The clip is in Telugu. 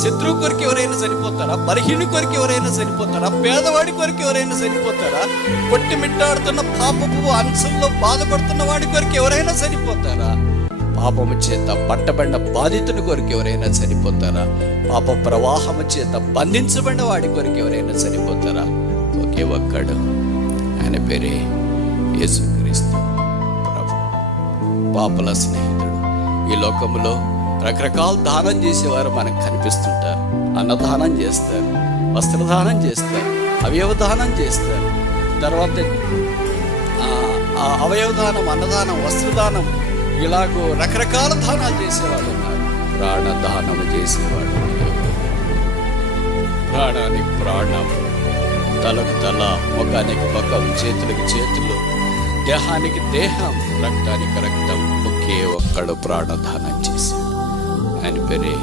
శత్రువు కొరకు ఎవరైనా చనిపోతారా? బలహీనుడి కొరకు ఎవరైనా చనిపోతారా? పేదవాడి కొరకు ఎవరైనా చనిపోతారా? కొట్టిమిట్టాడుతున్న పాపపు అంశంలో బాధపడుతున్న వాడి కొరకు ఎవరైనా చనిపోతారా? పాపము చేత పట్టబడిన బాధితుని కొరకు ఎవరైనా చనిపోతారా? పాప ప్రవాహము చేత బంధించబడిన వాడి కొరకు ఎవరైనా చనిపోతారా? ఒకే ఒక్కడు, ఆయన పేరే యేసుక్రీస్తు ప్రభు, పాపల స్నేహితుడు. ఈ లోకంలో రకరకాల దానం చేసేవారు మనకు కనిపిస్తుంటారు. అన్నదానం చేస్తారు, వస్త్రదానం చేస్తారు, అవయవదానం చేస్తారు, తర్వాత అవయవదానం, అన్నదానం, వస్త్రదానం, ఇలాగో రకరకాల దానాలు చేసేవాళ్ళు ఉన్నారు. ప్రాణదానము చేసేవాడు, ప్రాణానికి ప్రాణం, తలకు తల, ముఖానికి ముఖం, చేతులకు చేతులు, దేహానికి దేహం, రక్తానికి రక్తం, ఒకే ఒక్కడు ప్రాణదానం చేశాడు. ఆయన పేరే